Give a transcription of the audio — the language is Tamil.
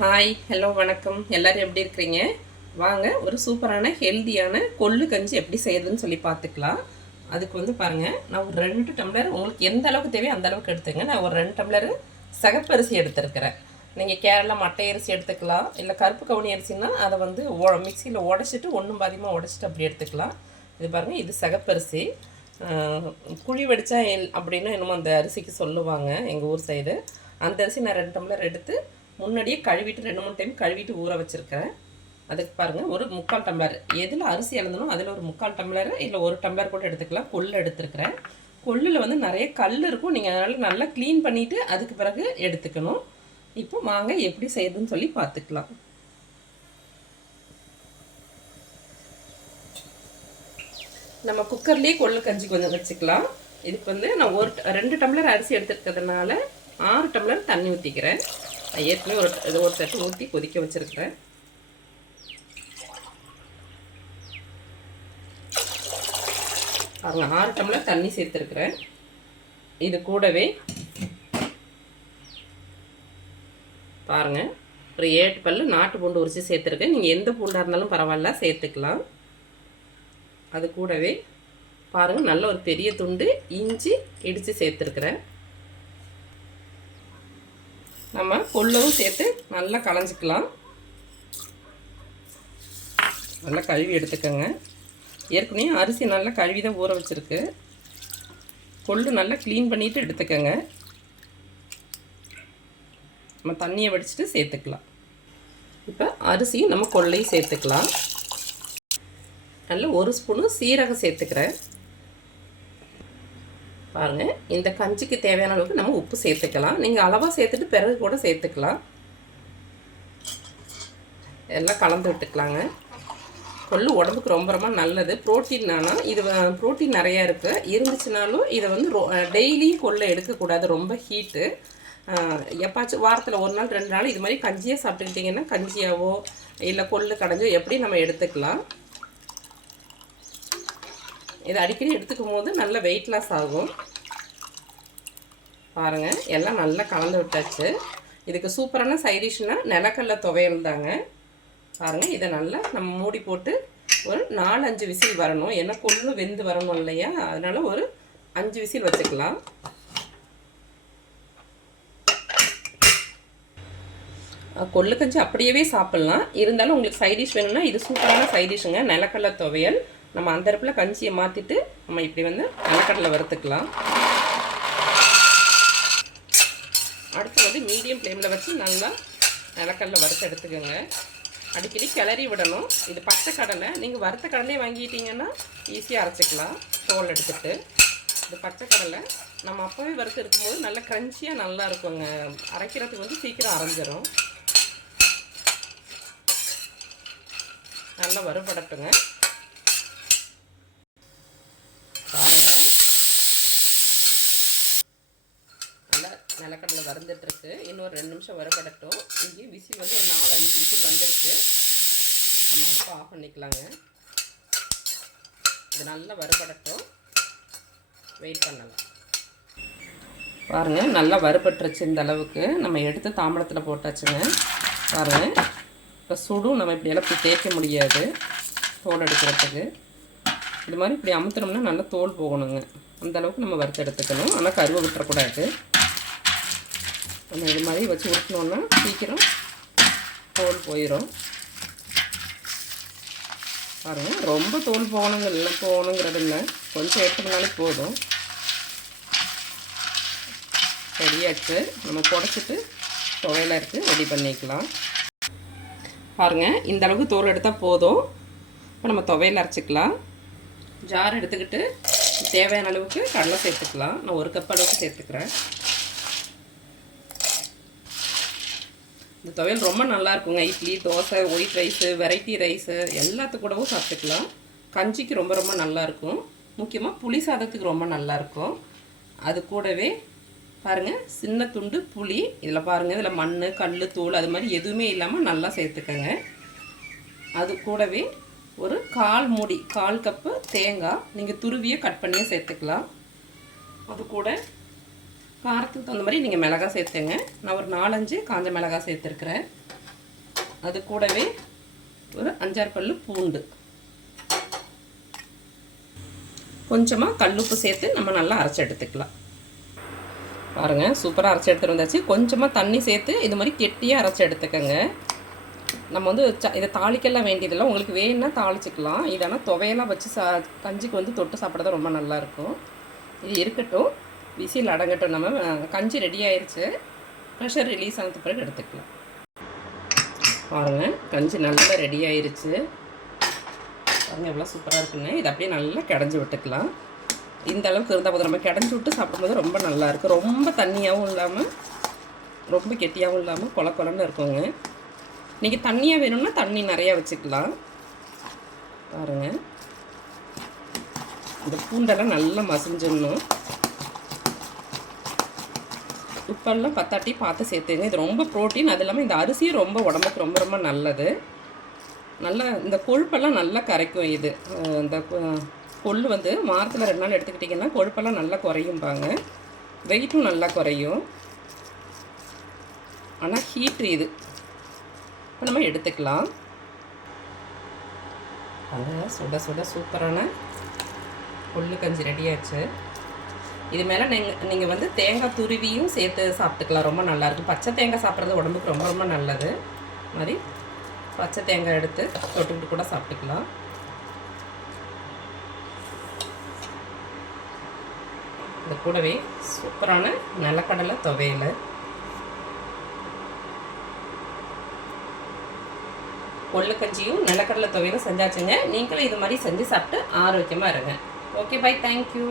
ஹாய் ஹலோ வணக்கம். எல்லோரும் எப்படி இருக்கிறீங்க? வாங்க ஒரு சூப்பரான ஹெல்த்தியான கொள்ளு கஞ்சி எப்படி செய்கிறதுன்னு சொல்லி பார்த்துக்கலாம். அதுக்கு பாருங்கள், நான் ஒரு 2 டம்ளர் உங்களுக்கு எந்த அளவுக்கு தேவையோ அந்த அளவுக்கு எடுத்துங்க. நான் ஒரு 2 டம்ளர் சகப்பரிசி எடுத்துருக்கிறேன். நீங்கள் கேரளா மட்டை அரிசி எடுத்துக்கலாம், இல்லை கருப்பு கவுனி அரிசின்னா அதை மிக்சியில் உடச்சிட்டு ஒன்றும் பாதியமாக உடச்சிட்டு அப்படி எடுத்துக்கலாம். இது பாருங்கள், இது சகப்பரிசி. குழி வடித்தா அப்படின்னு என்னமோ அந்த அரிசிக்கு சொல்லுவாங்க எங்கள் ஊர் சைடு. அந்த அரிசி நான் 2 டம்ளர் எடுத்து முன்னாடியே கழுவிட்டு 2-3 டைம் கழுவிட்டு ஊற வச்சுருக்கிறேன். அதுக்கு பாருங்கள், ஒரு 3/4 டம்ளர் எதில் அரிசி எழுதணும் அதில் ஒரு 3/4 டம்ளர் இல்லை 1 டம்ளர் கூட எடுத்துக்கலாம். கொள்ளு எடுத்துருக்கிறேன். கொள்ளில் நிறைய கல் இருக்கும். நீங்கள் அதனால் நல்லா க்ளீன் பண்ணிவிட்டு அதுக்கு பிறகு எடுத்துக்கணும். இப்போ வாங்க எப்படி செய்யுதுன்னு சொல்லி பார்த்துக்கலாம். நம்ம குக்கர்லேயே கொள்ளு கஞ்சி கொஞ்சம் வச்சுக்கலாம். இதுக்கு நான் 2 டம்ளர் அரிசி எடுத்துருக்கிறதுனால 6 டம்ளர் தண்ணி ஊற்றிக்கிறேன். ஏற்கனவே ஒரு தட்டு ஊற்றி கொதிக்க வச்சுருக்கிறேன். அவங்க 6 டம்ளர் தண்ணி சேர்த்துருக்குறேன். இது கூடவே பாருங்கள், ஒரு 7 பல் நாட்டு பூண்டு உரித்து சேர்த்துருக்கேன். நீங்கள் எந்த பூண்டாக இருந்தாலும் பரவாயில்ல சேர்த்துக்கலாம். அது கூடவே பாருங்கள், நல்ல ஒரு பெரிய துண்டு இஞ்சி இடித்து சேர்த்துருக்குறேன். நம்ம கொள்ளவும் சேர்த்து நல்லா கலஞ்சிக்கலாம். நல்லா கழுவி எடுத்துக்கோங்க. ஏற்கனவே அரிசி நல்லா கழுவி தான் ஊற வச்சுருக்கு. கொள்ளு நல்லா க்ளீன் பண்ணிவிட்டு எடுத்துக்கோங்க. நம்ம தண்ணியை வடிச்சிட்டு சேர்த்துக்கலாம். இப்போ அரிசியும் நம்ம கொள்ளையும் சேர்த்துக்கலாம். நல்ல 1 ஸ்பூனு சீரகம் சேர்த்துக்கிறேன். பாருங்கள், இந்த கஞ்சிக்கு தேவையான அளவுக்கு நம்ம உப்பு சேர்த்துக்கலாம். நீங்கள் அளவாக சேர்த்துட்டு பிறகு கூட சேர்த்துக்கலாம். எல்லாம் கலந்து விட்டுக்கலாங்க. கொள்ளு உடம்புக்கு ரொம்ப ரொம்ப நல்லது. ப்ரோட்டீன்னானா இது ப்ரோட்டீன் நிறையா இருந்துச்சுனாலும் இதை டெய்லியும் கொள்ளை எடுக்கக்கூடாது, ரொம்ப ஹீட்டு. எப்பாச்சும் வாரத்தில் 1 நாள் 2 நாள் இது மாதிரி கஞ்சியாக சாப்பிட்டுக்கிட்டிங்கன்னா கஞ்சியாவோ இல்லை கொள்ளு கடைஞ்சோ எப்படி நம்ம எடுத்துக்கலாம். இதை அடிக்கடி எடுத்துக்கும் போது நல்ல வெயிட் லாஸ் ஆகும். பாருங்கள், எல்லாம் நல்லா கலந்து விட்டாச்சு. இதுக்கு சூப்பரான சைடிஷ்னால் நிலக்கடலை துவையல் தாங்க. பாருங்கள், இதை நல்லா நம்ம மூடி போட்டு ஒரு 4-5 விசில் வரணும். ஏன்னா கொள்ளு வெந்து வரணும் இல்லையா, அதனால் ஒரு 5 விசில் வச்சுக்கலாம். கொள்ளு கஞ்சி அப்படியே சாப்பிட்லாம். இருந்தாலும் உங்களுக்கு சைடிஷ் வேணும்னா இது சூப்பரான சைடிஷுங்க, நிலக்கடலை துவையல். நம்ம அந்த அடுப்பில் கஞ்சியை மாற்றிட்டு நம்ம இப்படி நிலக்கடலை வறுத்துக்கலாம். அடுத்து மீடியம் ஃப்ளேமில் வச்சு நல்லா நிலக்கடலை வறுத்து எடுத்துக்கோங்க. அடிக்கடி கிளறி விடணும். இது பச்சை கடலை, நீங்கள் வறுத்த கடலையே வாங்கிட்டீங்கன்னா ஈஸியாக அரைச்சிக்கலாம் தோல் எடுத்துகிட்டு. இது பச்சை கடலை நம்ம அப்போவே வறுத்து இருக்கும்போது நல்லா க்ரன்ச்சியாக நல்லா இருக்குங்க. அரைக்கிறதுக்கு சீக்கிரம் அரைஞ்சிரும். நல்லா வறுபடட்டுங்க. நிலக்கடலை வறுந்துட்டுருக்கு. இன்னொரு 2 நிமிஷம் வறுபடட்டும். இங்கே விசில் ஒரு 4-5 விசில் வந்துருக்கு. நம்ம அடுப்பு ஆஃப் பண்ணிக்கலாங்க. இது நல்லா வறுபடட்டும், வெயிட் பண்ணலாம். பாருங்கள், நல்லா வறுபட்டுருச்சு. இந்த அளவுக்கு நம்ம எடுத்து தாம்பளத்தில் போட்டாச்சுங்க. பாருங்கள், இப்போ சுடும். நம்ம இப்படியெல்லாம் இப்படி தேய்க்க முடியாது தோல் எடுக்கிறதுக்கு. இது மாதிரி இப்படி அமுத்துனோம்னா நல்லா தோல் போகணுங்க. அந்தளவுக்கு நம்ம வறுத்து எடுத்துக்கணும். ஆனால் கருவை விட்டுறக்கூடாது. நம்ம இது மாதிரி வச்சு உருட்டினோன்னா சீக்கிரம் தோல் போயிடும். பாருங்கள், ரொம்ப தோல் போகணுங்கிறது இல்லை, கொஞ்சம் எடுத்துக்கினாலே போதும். ரெடியாச்சு. நம்ம புடச்சிட்டு துவையல இருக்குது ரெடி பண்ணிக்கலாம். பாருங்கள், இந்த அளவுக்கு தோல் எடுத்தால் போதும். இப்போ நம்ம துவையல் அரைச்சிக்கலாம். ஜார் எடுத்துக்கிட்டு தேவையான அளவுக்கு கடலை சேர்த்துக்கலாம். நான் 1 கப் அளவுக்கு சேர்த்துக்கிறேன். இந்த துவையல் ரொம்ப நல்லாயிருக்குங்க. Idli, dosa, white rice, variety rice எல்லாத்துக்கு கூடவும் சாப்பிட்டுக்கலாம். கஞ்சிக்கு ரொம்ப ரொம்ப நல்லாயிருக்கும். முக்கியமாக புளி சாதத்துக்கு ரொம்ப நல்லாயிருக்கும். அது கூடவே பாருங்கள், சின்ன துண்டு புளி. இதில் பாருங்கள், இதில் மண், கல், தூள் அது மாதிரி எதுவுமே இல்லாமல் நல்லா சேர்த்துக்கங்க. அது கூடவே ஒரு 1/4 கப்பு தேங்காய் நீங்கள் துருவியை கட் பண்ணியே சேர்த்துக்கலாம். அது கூட காரத்துக்கு தகுந்த மாதிரி நீங்கள் மிளகாய் சேர்த்துங்க. நான் ஒரு 4-5 காஞ்ச மிளகாய் சேர்த்துருக்குறேன். அது கூடவே ஒரு 5-6 பல்லு பூண்டு, கொஞ்சமாக கல்லுப்பு சேர்த்து நம்ம நல்லா அரைச்சி எடுத்துக்கலாம். பாருங்கள், சூப்பராக அரைச்சி எடுத்துகிட்டு வந்தாச்சு. கொஞ்சமாக தண்ணி சேர்த்து இது மாதிரி கெட்டியாக அரைச்சி எடுத்துக்கோங்க. நம்ம வந்து இதை தாளிக்கெல்லாம் வேண்டியதில்லை, உங்களுக்கு வேணும்னா தாளிச்சிக்கலாம். இதனால் துவையெல்லாம் வச்சு கஞ்சிக்கு வந்து தொட்டு சாப்பிட தான் ரொம்ப நல்லாயிருக்கும். இது இருக்கட்டும், விசில் அடங்கட்டும். நம்ம கஞ்சி ரெடி ஆயிடுச்சு. ப்ரெஷர் ரிலீஸ் ஆனது பிறகு எடுத்துக்கலாம். பாருங்கள், கஞ்சி நல்லா ரெடி ஆயிடுச்சு. பாருங்கள் எவ்வளோ சூப்பராக இருக்குன்னு. இது அப்படியே நல்லா கிடஞ்சி விட்டுக்கலாம். இந்த அளவுக்கு இருந்தால் போதும். நம்ம கிடஞ்சி விட்டு சாப்பிடும்போது ரொம்ப நல்லாயிருக்கும். ரொம்ப தண்ணியாகவும் இல்லாமல் ரொம்ப கெட்டியாகவும் இல்லாமல் கொல கொலன்னு இருக்குங்க. நீங்கள் தண்ணியாக வேணும்னா தண்ணி நிறையா வச்சுக்கலாம். பாருங்கள், இந்த பூண்டெல்லாம் நல்லா மசிஞ்சிடணும். உப்பெல்லாம் பத்தாட்டி பார்த்து சேர்த்துங்க. இது ரொம்ப ப்ரோட்டீன். அது இல்லாமல் இந்த அரிசியும் ரொம்ப உடம்புக்கு ரொம்ப ரொம்ப நல்லது. நல்லா இந்த கொழுப்பெல்லாம் நல்லா கரைக்கும். இது இந்த கொள்ளு வந்து வாரத்தில் 2 நாள் எடுத்துக்கிட்டிங்கன்னா கொழுப்பெல்லாம் நல்லா குறையும்பாங்க. வெயிட்டும் நல்லா குறையும். ஆனால் ஹீட்ரு இது. இப்போ நம்ம எடுத்துக்கலாம். அதை சுட சுட சூப்பரான கொள்ளு கஞ்சி ரெடியாச்சு. இது மேலே நீங்கள் வந்து தேங்காய் துருவியும் சேர்த்து சாப்பிட்டுக்கலாம். ரொம்ப நல்லாயிருக்கும். பச்சை தேங்காய் சாப்பிட்றது உடம்புக்கு ரொம்ப ரொம்ப நல்லது. மாதிரி பச்சை தேங்காய் எடுத்து தொட்டுக்கிட்டு கூட சாப்பிட்டுக்கலாம். இது கூடவே சூப்பரான நிலக்கடலை துவையல், கொள்ளு கஞ்சியும் நிலக்கடலை துவையலும் செஞ்சாச்சுங்க. நீங்களும் இது மாதிரி செஞ்சு சாப்பிட்டு ஆரோக்கியமாக இருங்க. Okay, bye, thank you.